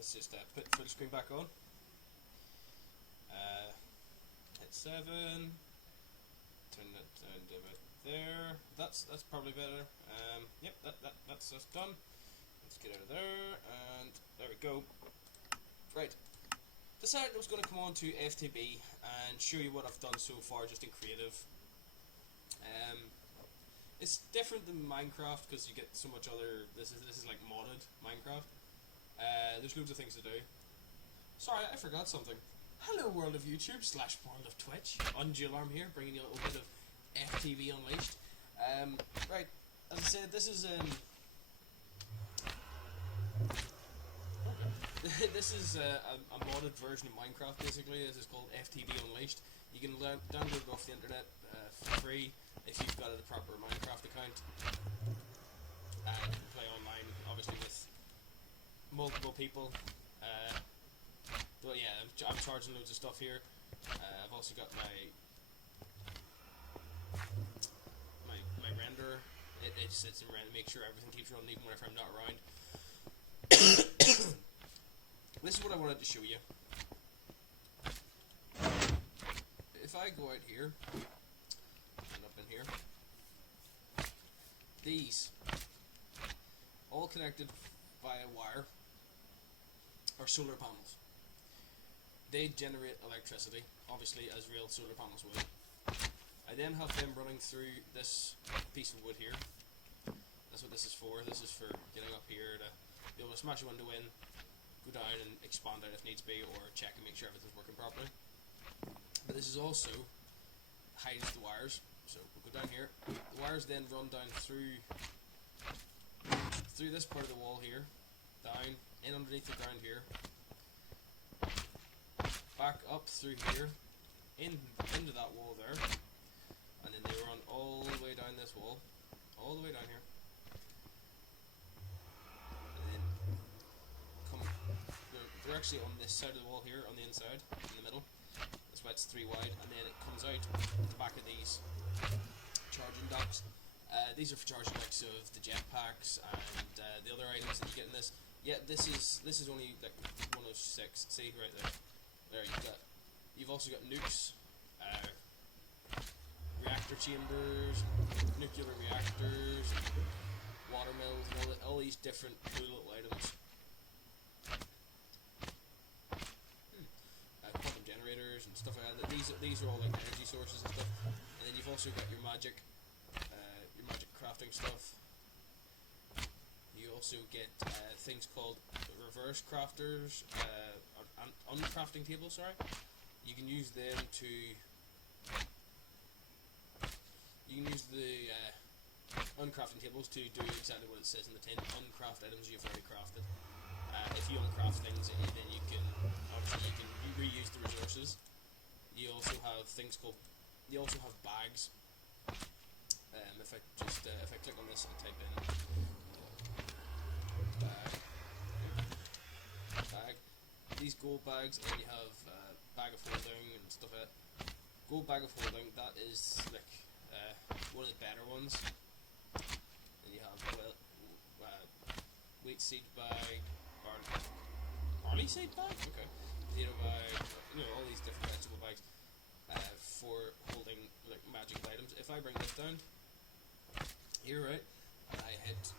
let's just put full screen back on. Hit 7. Turn that down to about there. That's probably better. Yep, that's just done. Let's get out of there, and there we go. Right. Decided I was going to come on to FTB and show you what I've done so far, just in creative. It's different than Minecraft because you get so much other. This is like modded Minecraft. There's loads of things to do. Sorry, I forgot something. Hello, world of YouTube / world of Twitch. Alarm here, bringing you a little bit of FTV Unleashed. Right, as I said, this is this is a modded version of Minecraft. Basically, this is called FTV Unleashed. You can download it off the internet for free if you've got a proper Minecraft account. And play online, obviously with multiple people. But yeah, I'm charging loads of stuff here. I've also got my render. It sits and make sure everything keeps running even whenever I'm not around. This is what I wanted to show you. If I go out here and up in here, these all connected via wire are solar panels. They generate electricity, obviously, as real solar panels would. I then have them running through this piece of wood here. That's what this is for. This is for getting up here to be able to smash a window in, go down and expand out if needs be, or check and make sure everything's working properly. But this is also hides the wires. So we'll go down here. The wires then run down through this part of the wall here, down, in underneath the ground here, back up through here, into that wall there, and then they run all the way down this wall, all the way down here, and then come. They're actually on this side of the wall here, on the inside, in the middle. That's why it's 3 wide, and then it comes out the back of these charging docks. These are for charging docks of the jetpacks and the other items that you get in this. Yeah, this is only like 1 of 6. See right there. There you've also got nukes, reactor chambers, nuclear reactors, water mills, and all these different cool little items. Quantum generators and stuff like that. These are all like energy sources and stuff. And then you've also got your magic crafting stuff. You also get things called reverse crafters, or uncrafting tables. Sorry, you can use them to. You can use the uncrafting tables to do exactly what it says in the tin. Uncraft items you've already crafted. If you uncraft things, then you can reuse the resources. You also have things called. You also have bags. If I click on this and type in bag, these gold bags, and then you have bag of holding and stuff like that. Gold bag of holding, that is like one of the better ones. And you have wheat seed bag, barley seed bag, okay, potato bag, all these different vegetable bags for holding like magical items. If I bring this down here, right, and I hit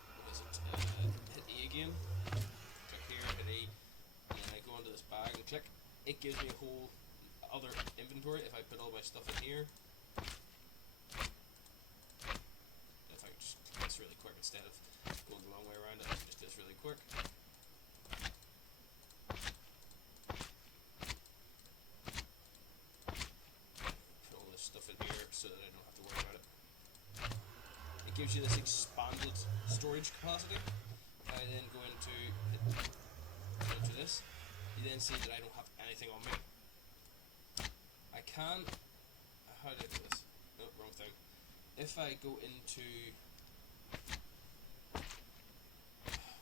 hit E again, click here, hit E, and then I go onto this bag and click, it gives me a whole other inventory. If I put all my stuff in here, if I just click this really quick instead of going the long way around it, I can just do this really quick. Put all this stuff in here so that I don't have to worry about it. It gives you this expanded storage capacity. I then go into this. You then see that I don't have anything on me. I can. How do I do this? No, wrong thing. If I go into.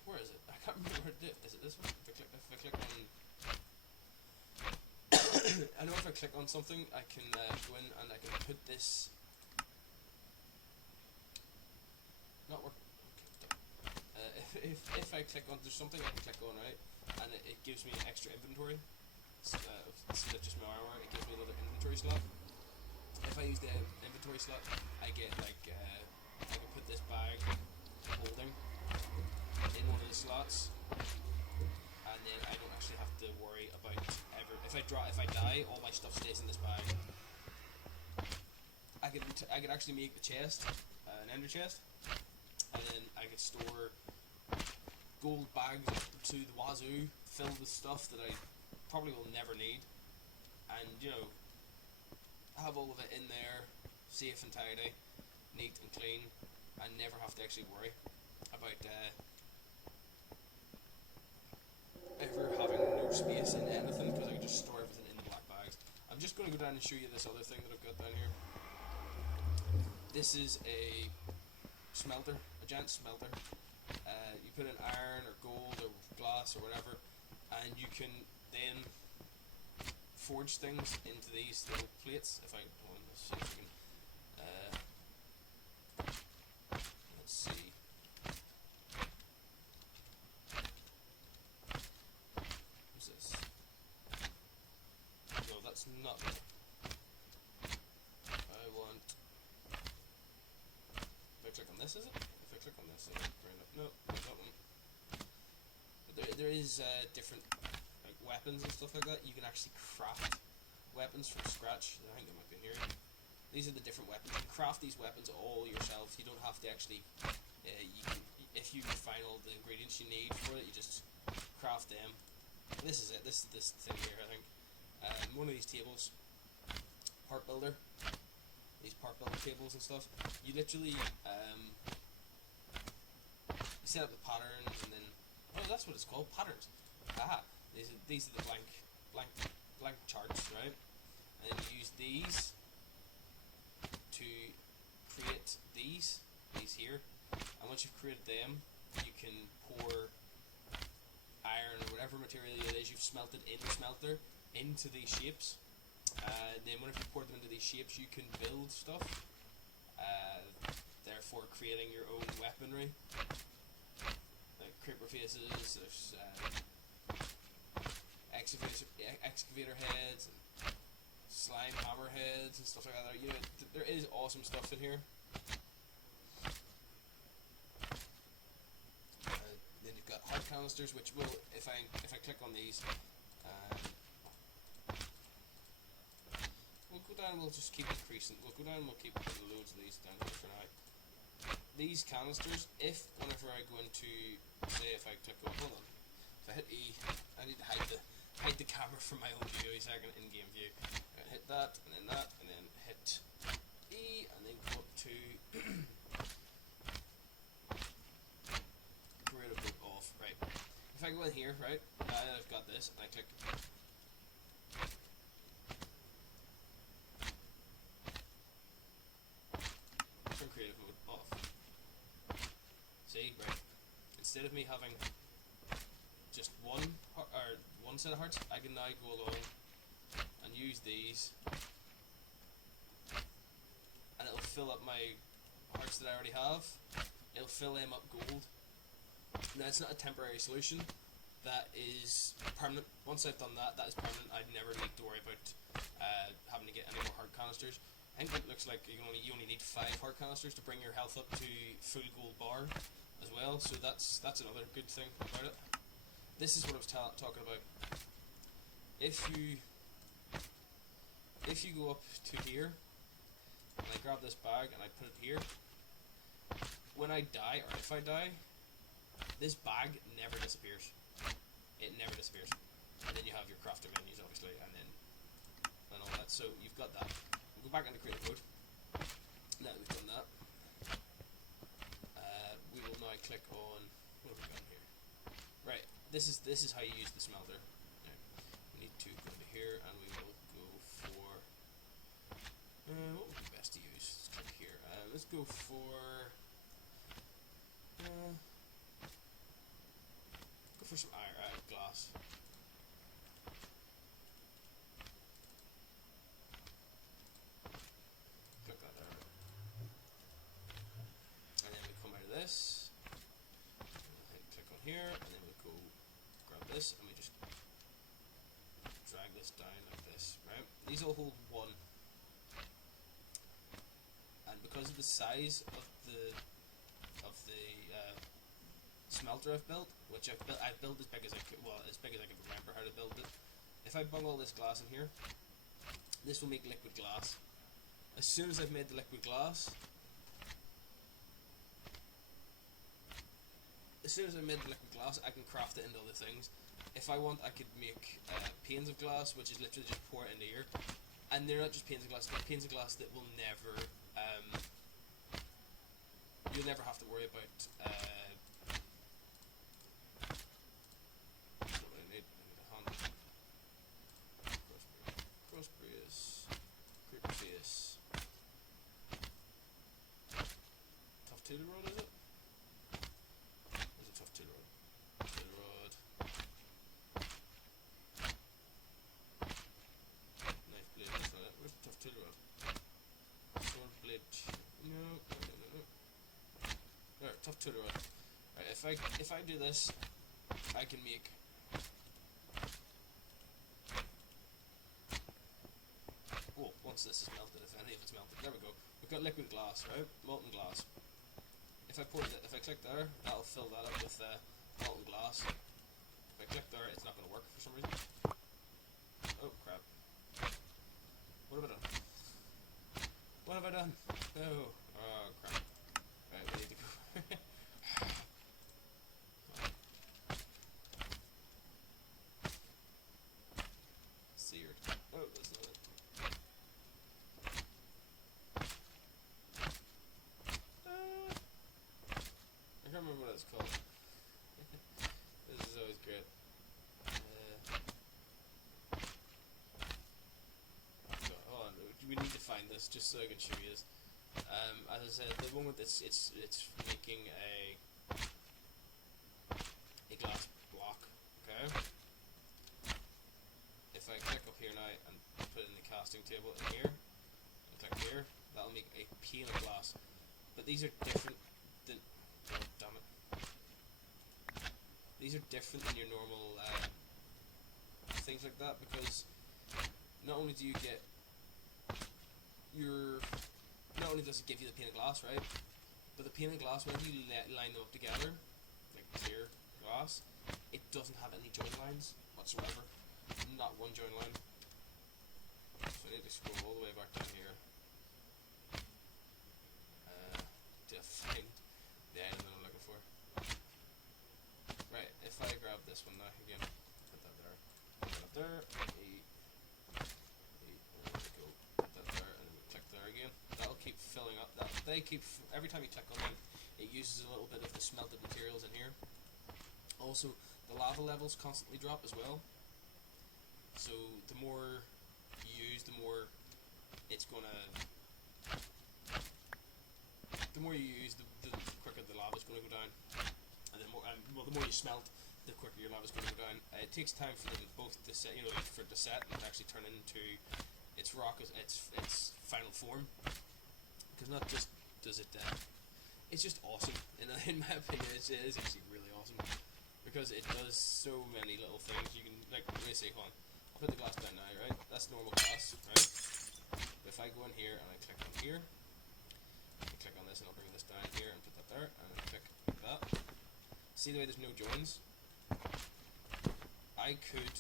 Where is it? I can't remember where to do it. Is it this one? If I click on. I know if I click on something, I can go in and I can put this. Not work. Okay. If I click onto something, I can click on, right? and it gives me extra inventory. It's not just my armor, it gives me another inventory slot. If I use the inventory slot, I get like I can put this bag holding in one of the slots, and then I don't actually have to worry about if I die, all my stuff stays in this bag. I could actually make a chest, an ender chest, and then I could store gold bags up to the wazoo, filled with stuff that I probably will never need, and you know, have all of it in there, safe and tidy, neat and clean, and never have to actually worry about ever having no space in anything, because I can just store everything in the black bags. I'm just going to go down and show you this other thing that I've got down here. This is a smelter, a giant smelter. You put in iron or gold or glass or whatever, and you can then forge things into these little plates. If I go on, let's see if we can. Let's see. What's this? No, that's not it. I want. If I click on this, is it? If I click on this, no, not that one. But there is different like weapons and stuff like that. You can actually craft weapons from scratch. I think they might be here. These are the different weapons. You can craft these weapons all yourself. You don't have to actually. You can, if you find all the ingredients you need for it, you just craft them. This is it. This thing here, I think. One of these tables, part builder. These part builder tables and stuff. You literally you set up the patterns, and then that's what it's called, patterns. Aha. These are the blank charts, right? And you use these to create these here, and once you've created them, you can pour iron or whatever material it is you've smelted in the smelter into these shapes. And then whenever you pour them into these shapes, you can build stuff, therefore creating your own weaponry. Like creeper faces, there's excavator heads, and slime hammer heads and stuff like that. You know, there is awesome stuff in here. Then you've got heart canisters, which will, if I click on these, we'll go down. We'll just keep increasing. We'll go down. We'll keep putting loads of these down here for now. These canisters, if whenever I go into, say, if I click on, hold on, if I hit E, I need to hide the camera from my own view a second, in-game view. I hit that, and then hit E, and then go up to creative mode off. Right. If I go in here, right, now I've got this, and I click. Turn creative mode off. See, right. Instead of me having just one set of hearts, I can now go along and use these, and it'll fill up my hearts that I already have. It'll fill them up gold. Now it's not a temporary solution. That is permanent. Once I've done that, that is permanent. I'd never need to worry about having to get any more heart canisters. I think it looks like you only need 5 heart canisters to bring your health up to full gold bar as well. So that's another good thing about it. This is what I was talking about. If you go up to here, and I grab this bag and I put it here, when I die, or if I die, this bag never disappears. It never disappears. And then you have your crafter menus, obviously, and all that. So you've got that. We'll go back into creative mode. Now that we've done that, we will now click on, what have we got here? Right. This is how you use the smelter. Now, we need to go to here, and we will go for what would be best to use? Let's click here. Let's go for some iron, glass. Click that there, and then we come out of this. Click on here, and then we go grab this, and this down like this, right? These all hold 1. And because of the size of the smelter I've built, which I've built as big as I could, well, as big as I could remember how to build it. If I bung all this glass in here, this will make liquid glass. As soon as I've made the liquid glass, I can craft it into other things. If I want, I could make panes of glass, which is literally just pour it into here. And they're not just panes of glass, they're panes of glass that will never, you'll never have to worry about, what do I need? I need a hand. Cross brace, creeper face. Tough tailor rod, is it? There's a tough tailor rod. Tailor rod. Knife blade, that's not it. Where's the tough tailor rod? Sword blade. No. Alright, tough tailor rod. Alright, if I do this, I can make once this is melted, if any of it's melted. There we go. We've got liquid glass, right? Molten glass. If I click there, that'll fill that up with molten glass. If I click there, it's not going to work for some reason. Oh crap! What have I done? What have I done? No! Oh crap! Right, we need to go. Seared. Oh, that's not it. I can't remember what it's called. This is always great. Hold on, we need to find this just so I can show you this. As I said, the one with it's making a glass block. Okay. If I click up here now and put in the casting table in here, and click here, that'll make a pane of glass. But these are different than. Oh, damn it. These are different than your normal things like that, because not only do you get not only does it give you the pane of glass, right, but the pane of glass, when you line them up together, like clear glass, it doesn't have any join lines whatsoever. Not one join line. So I need to scroll all the way back down here to find the item that I'm looking for. Right, if I grab this one now again, put that there, put that there, put that there, and then click there again. That'll keep filling up. Every time you click on them, it uses a little bit of the smelted materials in here. Also, the lava levels constantly drop as well. So the more you use, the more it's gonna. The more you use, the quicker the lava's gonna go down, and the more you smelt, the quicker your lava's gonna go down. It takes time for them both to set, for it to set and actually turn into its its final form. Because not just does it, it's just awesome. In my opinion, it is actually really awesome because it does so many little things. You can let me see. Hold on. I'll put the glass down now. Right, that's normal glass. Right. But if I go in here and I click on here. Click on this and I'll bring this down here and put that there, and then click that. See the way there's no joins? I could,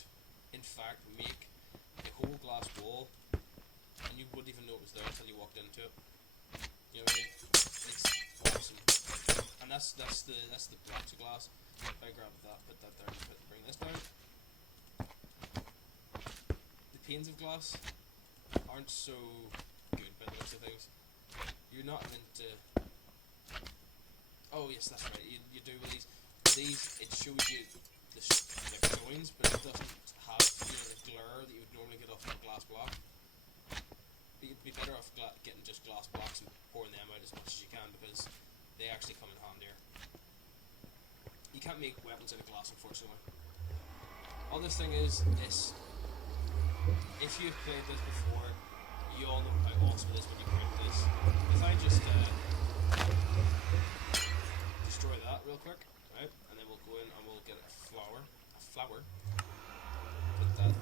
in fact, make a whole glass wall, and you wouldn't even know it was there until you walked into it. You know what I mean? It's awesome, and that's the blocks of glass. If I grab that, put that there, and bring this down. The panes of glass aren't so good by the looks of things. You're not meant to. Oh yes, that's right. You do with these. It shows you the joins, but it doesn't have the glare that you would normally get off a glass block. But you'd be better off getting just glass blocks and pouring them out as much as you can, because they actually come in handier. You can't make weapons out of glass, unfortunately. Other thing is this. If you've played this before, you all know how awesome it is when you break this. If I just destroy that real quick, right, and then we'll go in and we'll get a flower, put that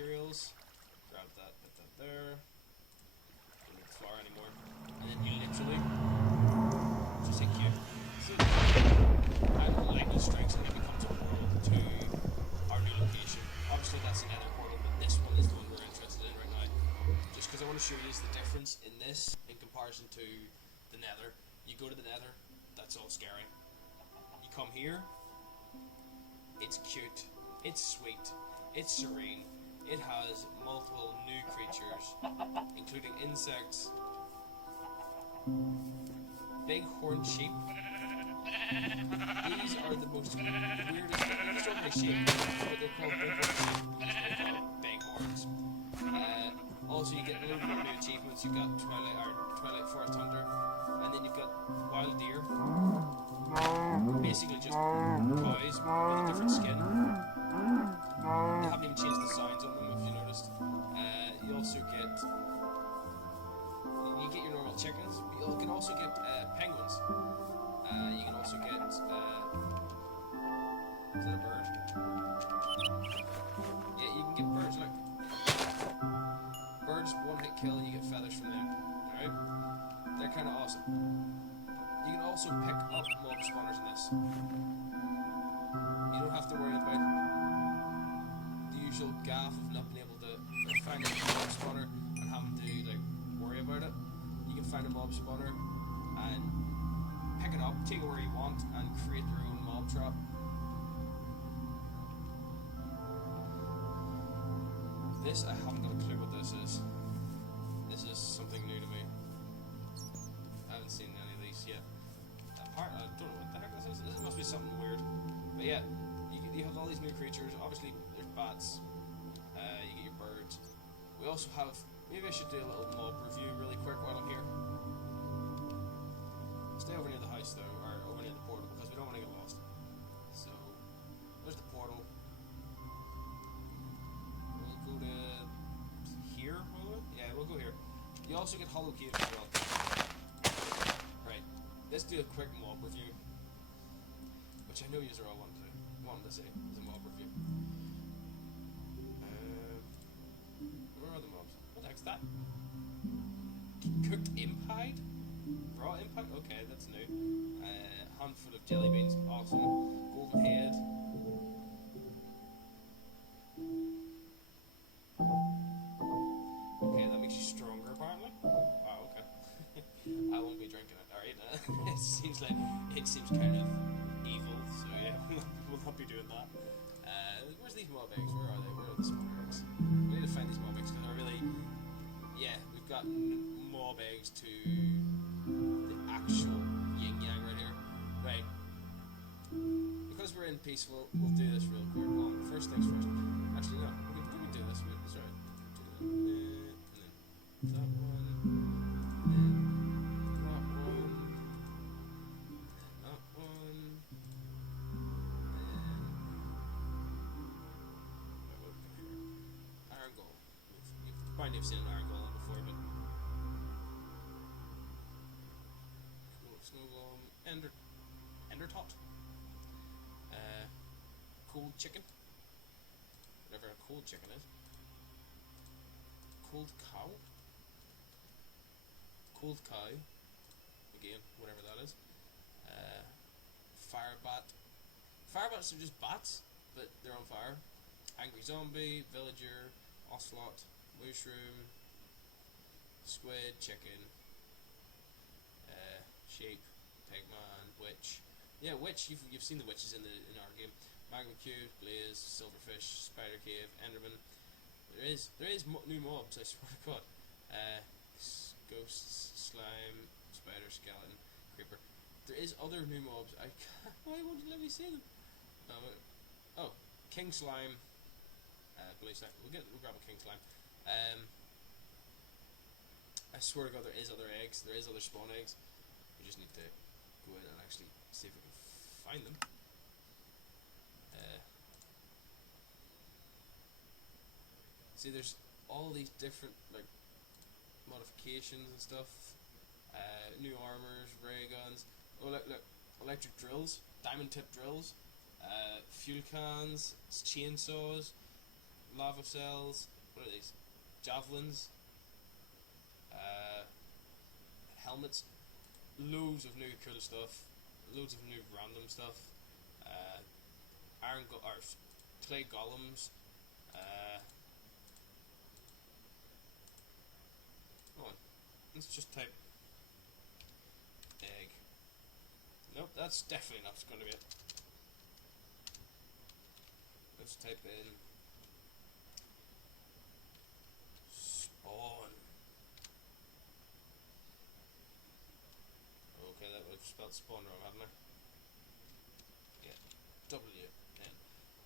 materials. Grab that, put that there. Don't need the flour anymore. And then you literally just hit Q. So, and lightning strikes and it becomes a portal to our new location. Obviously that's the nether portal, but this one is the one we're interested in right now. Just because I want to show you the difference in this in comparison to the nether. You go to the nether, that's all scary. You come here, it's cute, it's sweet, it's serene. It has multiple new creatures, including insects, big horned sheep. These are the most weirdest. These don't really shape, but they're called big horned sheep. They're called big horns. Also, you get a little more new achievements. You've got Twilight Forest Hunter, and then you've got wild deer. Basically, just toys with a different skin. They haven't even changed the signs on them, if you noticed. You also get your normal chickens. But you can also get penguins. You can also get is that a bird? Yeah, you can get birds. Look, birds one-hit kill, and you get feathers from them. All right, they're kind of awesome. You can also pick up mob spawners in this. You don't have to worry about the usual gaff of not being able to find a mob spawner and having to worry about it. You can find a mob spawner and pick it up, take it where you want, and create your own mob trap. This, I haven't got a clue what this is. This is something new to me. I haven't seen any of these yet. Apart, I don't know what the heck this is. This must be something weird. But yeah, you have all these new creatures. Obviously, there's bats. You get your birds. We also have. Maybe I should do a little mob review really quick while I'm here. Stay over near the house though, or over near the portal, because we don't want to get lost. So, there's the portal. We'll go to here, will we? Yeah, we'll go here. You also get hollow caves as well. Right, let's do a quick mob review, which I know you are all wanting to say is a mob review. Where are the mobs? What the heck's that? Cooked imp hide? Raw imp hide? Okay, that's new. Handful of jelly beans, awesome. Golden head. Okay, that makes you stronger apparently. Wow, okay. I won't be drinking it, alright? It seems kind of evil, so yeah, we'll not be doing that. Where's these mob eggs? Where are they? Where are the spawn eggs? We need to find these mob eggs because we've got mob eggs to the actual yin-yang right here. Right. Because we're in peaceful, we'll do this real quick. Well, first things first. Actually, no, we can do this. That's right. And then that one. And then that one. And that one. Iron golem. You've probably never seen an iron golem before, but snow golem, ender tot, cold chicken, whatever a cold chicken is, cold cow, again, whatever that is, firebats are just bats, but they're on fire, angry zombie, villager, ocelot, mushroom, squid, chicken, sheep, pigman, witch. Yeah, witch. You've seen the witches in our game. Magma cube, blaze, silverfish, spider cave, enderman. There is new mobs. I swear to God. Ghosts, slime, spider, skeleton, creeper. There is other new mobs. Why won't you let me see them? Oh, king slime. Blue slime. We'll grab a king slime. I swear to God, there is other eggs. There is other spawn eggs. We just need to go in and actually see if we can find them. See, there's all these different modifications and stuff. New armors, ray guns. Oh look, electric drills, diamond tip drills, fuel cans, chainsaws, lava cells. What are these? Javelins. Helmets. Loads of new cool stuff. Loads of new random stuff. Or clay golems. Come on. Let's just type egg. Nope, that's definitely not going to be it. Let's type in spawn. Okay, that would have spelled spawn wrong, haven't I? Yeah, W-N.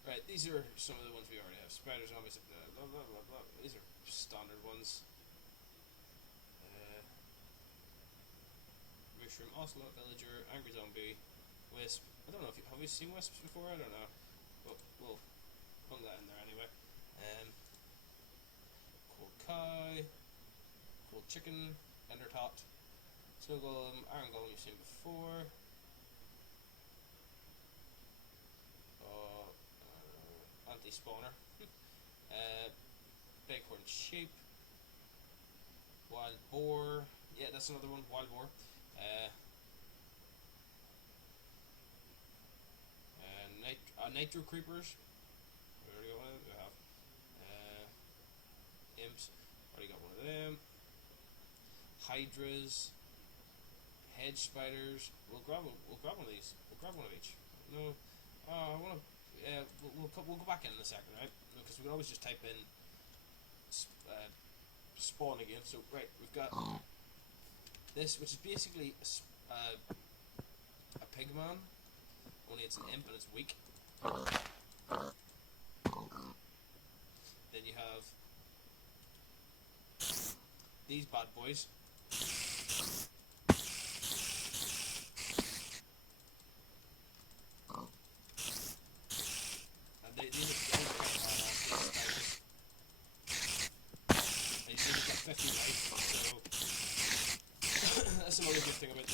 Right, these are some of the ones we already have. Spiders, zombies, blah blah blah blah. These are standard ones. Mushroom, ocelot, villager, angry zombie, wisp. I don't know if have we seen wisps before? I don't know. But we'll put that in there anyway. Cold cow, cold chicken, ender tot, snow golem, iron golem you've seen before. Anti-spawner. Bighorn sheep, wild boar. Yeah, that's another one. Wild boar. Nitro creepers. We already got one of them. We have imps. Already got one of them. Hydras. Hedge spiders. We'll grab one of these. We'll grab one of each. No. I want to. We'll go back in a second, right? Because we can always just type in spawn again. So right, we've got this, which is basically a pig man, only it's an imp and it's weak. Then you have these bad boys. And these are they seem to get 50 life, so that's another good thing about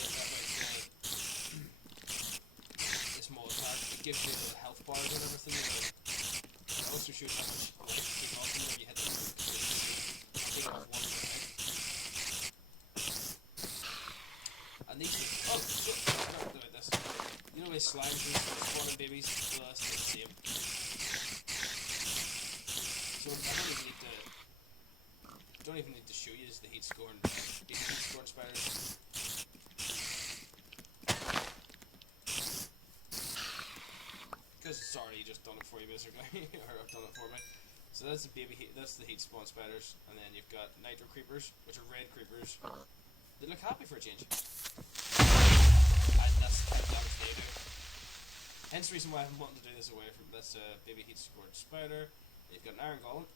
this mod pack. It gives you the health bars and everything. It also shows how much life you take off when you hit them. I think it was one per hit. And these are, I forgot about this. You know these slimes spawning babies? Well, that's the same. So I don't even need to show you the heat scoring spiders. Because it's already just done it for you basically, or I've done it for me. So that's the that's the heat spawn spiders, and then you've got nitro creepers, which are red creepers. They look happy for a change. And that's what they do. Hence the reason why I'm wanting to do this away from this baby heat scored spider. You've got an iron golem.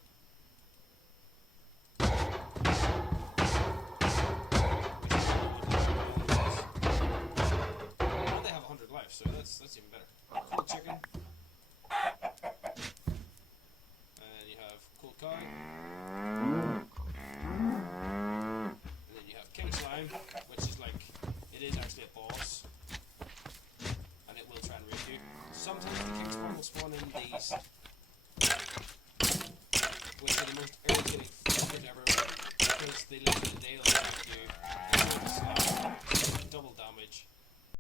And they have 100 life, so that's even better. Cold chicken. And then you have cold cow. And then you have king slime, which is like, it is actually a boss. And it will try and raid you. Sometimes the king spawn will spawn in these, which are the most irritating fuckers ever, because they live in the daylight.